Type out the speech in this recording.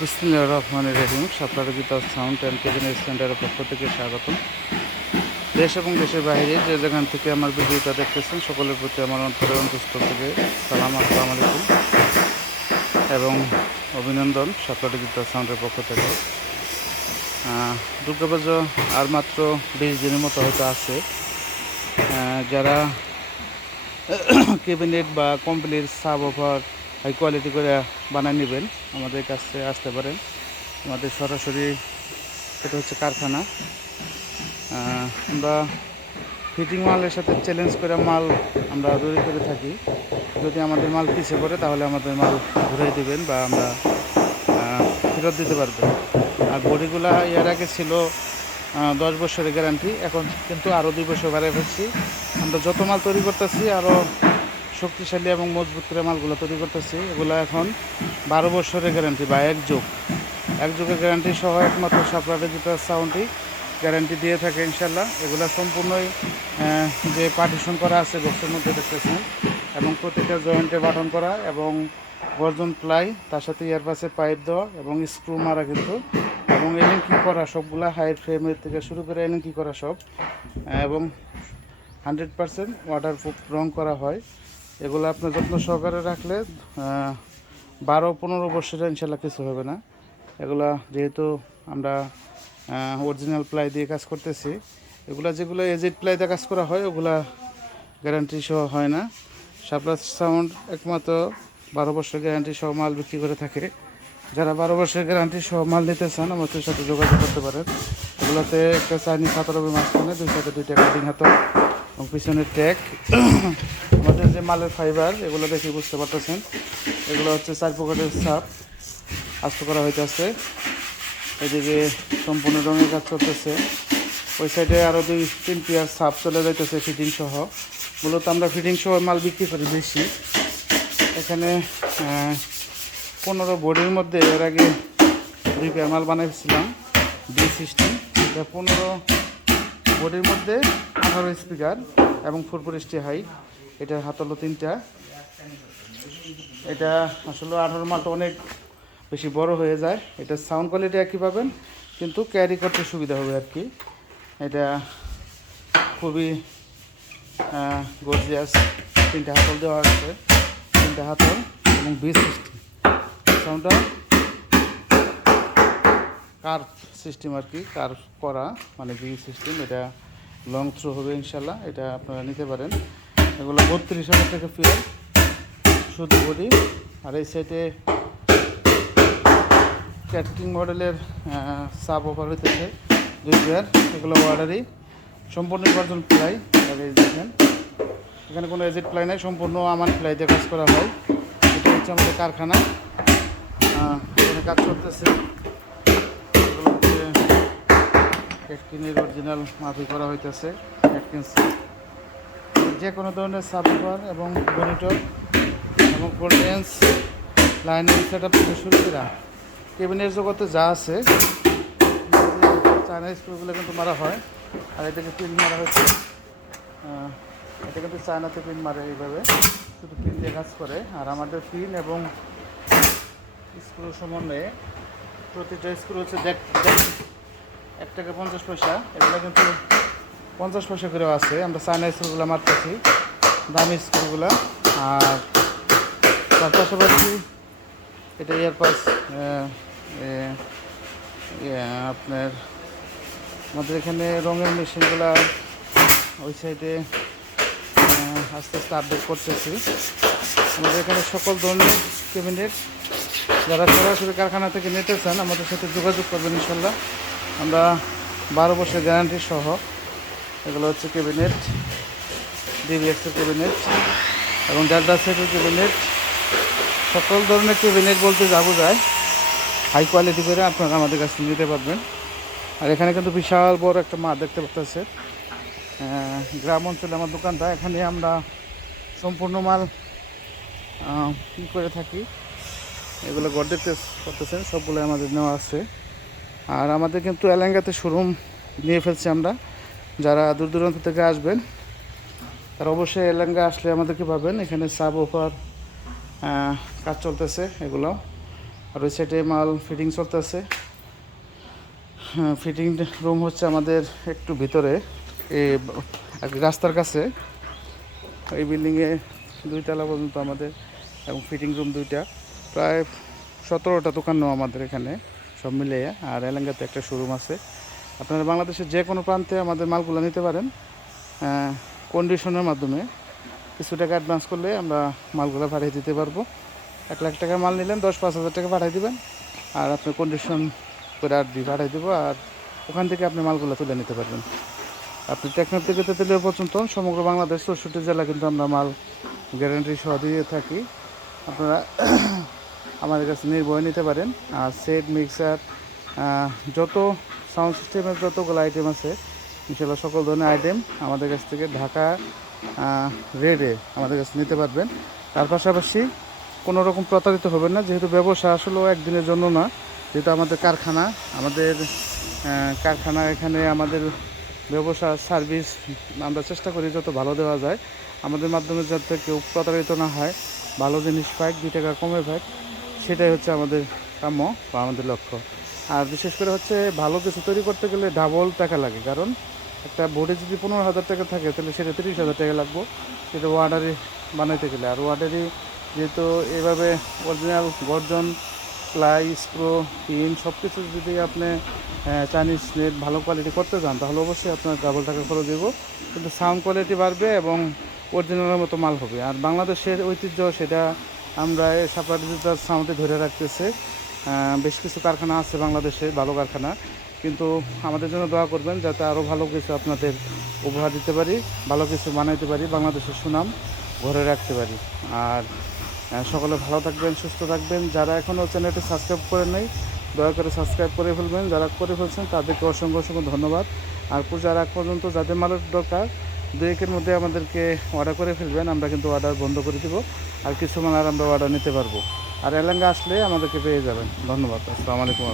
বিসমিল্লাহির রহমানির রহিম। সাপ্তাহিক গীতা সাউন্ড অ্যান্ড কেবিনেট সেন্টারের পক্ষ থেকে স্বাগতম। দেশ এবং দেশের বাইরে যে যেখান থেকে আমার ভিডিওটা দেখতেছেন সকলের প্রতি আমার অন্তরের অন্তঃস্থল থেকে সালাম, আসসালামু আলাইকুম এবং অভিনন্দন সাপ্তাহিক গীতা সাউন্ডের পক্ষ থেকে। দুর্গাপুজো আর মাত্র 20 দিনের মতো হয়তো আছে। যারা ক্যাবিনেট বা কমপ্লিট সাব ওভার হাই কোয়ালিটি করে বানিয়ে নেবেন আমাদের কাছে আসতে পারেন। আমাদের সরাসরি এটা হচ্ছে কারখানা। আমরা ফিটিং মালের সাথে চ্যালেঞ্জ করে মাল আমরা তৈরি করে থাকি। যদি আমাদের মাল পিছিয়ে পড়ে তাহলে আমাদের মাল ঘুরাই দেবেন বা আমরা ফেরত দিতে পারবেন। আর বডিগুলা এর আগে ছিল 10 বছরের গ্যারান্টি, এখন কিন্তু আরও 2 বছর বাড়িয়ে ফেলছি। আমরা যত মাল তৈরি করতেছি আরও শক্তিশালী এবং মজবুত করে মালগুলো তৈরি করতেছি। এগুলো এখন 12 বছরের গ্যারান্টি বা এক যুগের গ্যারান্টি সহ একমাত্র সাপ্লাইয়ের যেটা সাউন্ডই গ্যারান্টি দিয়ে থাকে ইনশাল্লাহ। এগুলো সম্পূর্ণই যে পার্টিশন করা আছে বক্সের মধ্যে দেখতেছেন এবং প্রত্যেকটা জয়েন্টে বাটন করা এবং গর্জন প্লাই, তার সাথে ইয়ারপাসে পাইপ দেওয়া এবং স্ক্রু মারা কিন্তু এবং এলিঙ্কি করা সবগুলা হাই ফ্রেমের থেকে শুরু করে এলিঙ্কি করা সব এবং 100% ওয়াটারপ্রুফ রং করা হয়। এগুলো আপনার যত্ন সহকারে রাখলে 12-15 বছরে ইনশাল্লাহ কিছু হবে না। এগুলা যেহেতু আমরা অরিজিনাল প্লাই দিয়ে কাজ করতেছি, এগুলা যেগুলো এজেড প্লাই দিয়ে কাজ করা হয় ওগুলা গ্যারান্টি সহ হয় না। সাপ্লাস সাউন্ড একমাত্র 12 বছরের গ্যারান্টি সহ মাল বিক্রি করে থাকে। যারা 12 বছরের গ্যারান্টি সহ মাল নিতে চান আমাদের সাথে যোগাযোগ করতে পারেন। এগুলোতে একটা চাইনিজ হাতর হবে মাঝখানে, 2 সাইডে 2টা কাটিং হাতর এবং পিছনের ট্যাগ। আমাদের যে মালের ফাইবার এগুলো দেখে বুঝতে পারতেছেন, এগুলো হচ্ছে 4 পকেটের সাপ আস্ত করা হইতেছে। এদিকে সম্পূর্ণ রঙের কাজ চলতেছে। ওই সাইডে আরও 2-3 পেয়ার সাপ চলে যাইতেছে ফিটিং সহ। মূলত আমরা ফিটিং সহ মাল বিক্রি করি বেশি। এখানে 15 বডির মধ্যে এর আগে 2 পেয়ার মাল বানাইছিলাম ডি সিস্টেম। এটা 15 বডির মধ্যে 18 স্পিকার এবং 440 হাই। এটার হাত হলো 3টা। এটা আসলে 18 মালটা অনেক বেশি বড় হয়ে যায়। এটা সাউন্ড কোয়ালিটি একই পাবেন কিন্তু ক্যারি করতে সুবিধা হবে আর কি। এটা খুবই গর্জিয়াস। 3টা হাতল দেওয়া আছে, 3টা হাতল এবং বি সিস্টেম। সাউন্ডটা কার্ভ সিস্টেম আর কি, কার্ভ করা মানে বি সিস্টেম। এটা লং থ্রো হবে ইনশাল্লাহ, এটা আপনারা নিতে পারেন। এগুলো 32,000 টাকা পেয়ার শুধু বডি। আর এই সাইডে ক্যাটিং মডেলের সাব ওভার হইতেছে 2 পেয়ার। এগুলো অর্ডারই সম্পূর্ণ গর্জন প্লাই। আর এই দেখেন এখানে কোনো এজেড প্লাই নাই, সম্পূর্ণ আমার প্লাই দিয়ে কাজ করা হয়। এটা হচ্ছে আমাদের কারখানা, এখানে কাজ করতেছে। এগুলো হচ্ছে ক্যাটকিনের অরিজিনাল মাফি করা হইতেছে। ক্যাটকিনস যে কোনো ধরনের সাব ওভার এবং মনিটর এবং কোল্ডেন্স লাইনের সেট আপ থেকে শুরু করে কেবিনের জগতে যা আছে চায়না স্ক্রুগুলো কিন্তু মারা হয়। আর এটাকে পিন মারা হচ্ছে, এটা কিন্তু চায়নাতে পিন মারে এইভাবে, শুধু পিন দিয়ে কাজ করে। আর আমাদের পিন এবং স্ক্রু সমন্বয়ে প্রতিটা স্ক্রু হচ্ছে 1 টাকা 50 পয়সা। এগুলো কিন্তু 50 পয়সা করেও আছে। আমরা চায়না স্ক্রুগুলো মারতেছি, দামি স্ক্রুগুলো। আর তার পাশাপাশি এটা ইয়ারপাস আপনার আমাদের এখানে রঙের মেশিনগুলো ওই সাইডে আস্তে আস্তে আপডেট করতেছি। আমাদের এখানে সকল ধরনের ক্যাবিনেট যারা সরাসরি কারখানা থেকে নিতে চান আমাদের সাথে যোগাযোগ করবেন ইনশাল্লাহ। আমরা 12 বছরের গ্যারান্টি সহ। এগুলো হচ্ছে ক্যাবিনেট, ডিভিএক্সের ক্যাবিনেট এবং ডালডা সেটের ক্যাবিনেট। সকল ধরনের ক্যাবিনেট বলতে যা বোঝায় হাই কোয়ালিটি করে আপনারা আমাদের কাছে নিতে পারবেন। আর এখানে কিন্তু বিশাল বড় একটা মাঠ দেখতে পাচ্ছেন। গ্রাম অঞ্চলে আমার দোকানটা, এখানে আমরা সম্পূর্ণ মাল কী করে থাকি। এগুলো ঘর দেখতে করতেছেন সবগুলো আমাদের নেওয়া আছে। আর আমাদের কিন্তু এলাঙ্গাতে শোরুম নিয়ে ফেলছি আমরা। যারা দূর দূরান্ত থেকে আসবেন তারা অবশ্যই এলাঙ্গা আসলে আমাদেরকে পাবেন। এখানে সাব ওভার কাজ চলতেছে, এগুলো আর ওই সাইডে মাল ফিটিং চলতেছে। ফিটিং রুম হচ্ছে আমাদের একটু ভিতরে, এই আর কি রাস্তার কাছে। এই বিল্ডিংয়ে 2 তলা পর্যন্ত আমাদের, এবং ফিটিং রুম 2টা। প্রায় 17টা দোকানও আমাদের এখানে সব মিলিয়ে। আর এলাঙ্গাতে একটা শোরুম আছে। আপনারা বাংলাদেশের যে কোনো প্রান্তে আমাদের মালগুলো নিতে পারেন কন্ডিশনের মাধ্যমে। কিছু টাকা অ্যাডভান্স করলে আমরা মালগুলো পাঠিয়ে দিতে পারবো। 1 লাখ টাকার মাল নিলেন 10-5 হাজার টাকা পাঠিয়ে দেবেন, আর আপনি কন্ডিশন করে আর পাঠিয়ে দেবো, আর ওখান থেকে আপনি মালগুলো তুলে নিতে পারবেন। আপনি টেকনাফ থেকে তেঁতুলিয়া পর্যন্ত সমগ্র বাংলাদেশ 64 জেলা কিন্তু আমরা মাল গ্যারান্টি সহ দিয়ে থাকি। আপনারা আমাদের কাছে নির্ভয়ে নিতে পারেন। আর সেট, মিক্সার, যত সাউন্ড সিস্টেমের যতগুলো আইটেম আছে ইনশাল্লাহ সকল ধরনের আইটেম আমাদের কাছ থেকে ঢাকা রেটে আমাদের কাছে নিতে পারবেন। তার পাশাপাশি কোনো রকম প্রতারিত হবেন না, যেহেতু ব্যবসা আসলেও একদিনের জন্য না। যেহেতু আমাদের কারখানা এখানে আমাদের ব্যবসা সার্ভিস আমরা চেষ্টা করি যত ভালো দেওয়া যায়, আমাদের মাধ্যমে যাতে কেউ প্রতারিত না হয়, ভালো জিনিস পায়, 2 টাকা কমে পায়, সেটাই হচ্ছে আমাদের কাম্য বা আমাদের লক্ষ্য। আর বিশেষ করে হচ্ছে ভালো কিছু তৈরি করতে গেলে ডাবল টাকা লাগে, কারণ একটা বোর্ডে যদি 15,000 টাকা থাকে তাহলে সেটা 30,000 টাকা লাগবে সেটা ওয়ার্ডারি বানাইতে গেলে। আর ওয়ার্ডারি যেহেতু এভাবে অরিজিনাল গর্জন, প্লাই, স্ক্রো, পিন সব কিছু যদি আপনি চাইনিজ নেট ভালো কোয়ালিটি করতে চান তাহলে অবশ্যই আপনার ডাবল টাকা খরচ দেব, কিন্তু সাউন্ড কোয়ালিটি বাড়বে এবং অরিজিনালের মতো মাল হবে। আর বাংলাদেশের ঐতিহ্য সেটা আমরা সাপ্লাই ডিজিটাল সাউন্ডে ধরে রাখতেছে। বেশ কিছু কারখানা আছে বাংলাদেশে, ভালো কারখানা, কিন্তু আমাদের জন্য দোয়া করবেন যাতে আরও ভালো কিছু আপনাদের উপহার দিতে পারি, ভালো কিছু বানাইতে পারি, বাংলাদেশের সুনাম ঘরে রাখতে পারি। আর সকলে ভালো থাকবেন, সুস্থ থাকবেন। যারা এখনও চ্যানেলটি সাবস্ক্রাইব করেন নাই দয়া করে সাবস্ক্রাইব করে ফেলবেন, যারা করে ফেলছেন তাদেরকে অসংখ্য অসংখ্য ধন্যবাদ। আর পূজার আগ পর্যন্ত যাদের মালের দরকার 2-1 মধ্যে আমাদেরকে অর্ডার করে ফেলবেন, আমরা কিন্তু অর্ডার বন্ধ করে দেবো। আর কিছু মাল আর আমরা অর্ডার নিতে পারবো। আর এলাঙ্গা আসলে আমাদেরকে পেয়ে যাবেন। ধন্যবাদ। আসসালামু আলাইকুম।